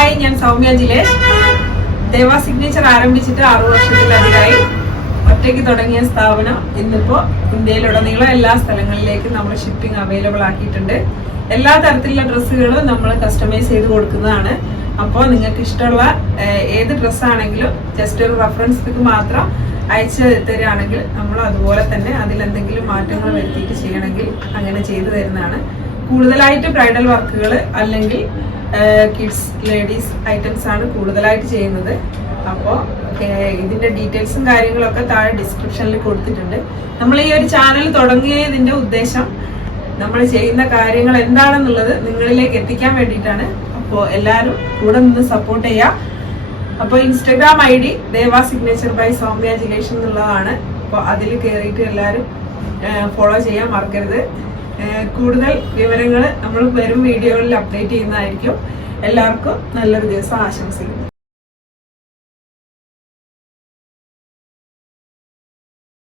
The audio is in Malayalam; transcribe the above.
ഹായ് ഞാൻ സൗമ്യ ജിലേഷ് ദേവ സിഗ്നേച്ചർ ആരംഭിച്ചിട്ട് ആറു വർഷത്തിലധികമായി ഒറ്റയ്ക്ക് തുടങ്ങിയ സ്ഥാപനം ഇന്നിപ്പോ ഇന്ത്യയിലുടനീളം എല്ലാ സ്ഥലങ്ങളിലേക്കും നമ്മൾ ഷിപ്പിംഗ് അവൈലബിൾ ആക്കിയിട്ടുണ്ട്. എല്ലാ തരത്തിലുള്ള ഡ്രസ്സുകളും നമ്മൾ കസ്റ്റമൈസ് ചെയ്ത് കൊടുക്കുന്നതാണ്. അപ്പോൾ നിങ്ങൾക്ക് ഇഷ്ടമുള്ള ഏത് ഡ്രസ്സാണെങ്കിലും ജസ്റ്റ് ഒരു റെഫറൻസിലേക്ക് മാത്രം അയച്ചു തരികയാണെങ്കിൽ നമ്മൾ അതുപോലെ തന്നെ അതിലെന്തെങ്കിലും മാറ്റങ്ങൾ വരുത്തിയിട്ട് ചെയ്യണമെങ്കിൽ അങ്ങനെ ചെയ്തു തരുന്നതാണ്. കൂടുതലായിട്ട് ബ്രൈഡൽ വർക്കുകൾ അല്ലെങ്കിൽ കിഡ്സ് ലേഡീസ് ഐറ്റംസ് ആണ് കൂടുതലായിട്ട് ചെയ്യുന്നത്. അപ്പോൾ ഇതിന്റെ ഡീറ്റെയിൽസും കാര്യങ്ങളൊക്കെ താഴെ ഡിസ്ക്രിപ്ഷനിൽ കൊടുത്തിട്ടുണ്ട്. നമ്മൾ ഈ ഒരു ചാനൽ തുടങ്ങിയതിന്റെ ഉദ്ദേശം നമ്മൾ ചെയ്യുന്ന കാര്യങ്ങൾ എന്താണെന്നുള്ളത് നിങ്ങളിലേക്ക് എത്തിക്കാൻ വേണ്ടിയിട്ടാണ്. അപ്പോൾ എല്ലാവരും കൂടെ നിന്ന് സപ്പോർട്ട് ചെയ്യാം. അപ്പോൾ Instagram I D Deva signature by Soumya Jilesh എന്നുള്ളതാണ്. അപ്പോൾ അതിൽ കയറിയിട്ട് എല്ലാവരും ഫോളോ ചെയ്യാൻ മറക്കരുത്. കൂടുതൽ വിവരങ്ങൾ നമ്മൾ വരും വീഡിയോകളിൽ അപ്ഡേറ്റ് ചെയ്യുന്നതായിരിക്കും. എല്ലാവർക്കും നല്ലൊരു ദിവസം ആശംസിക്കുന്നു.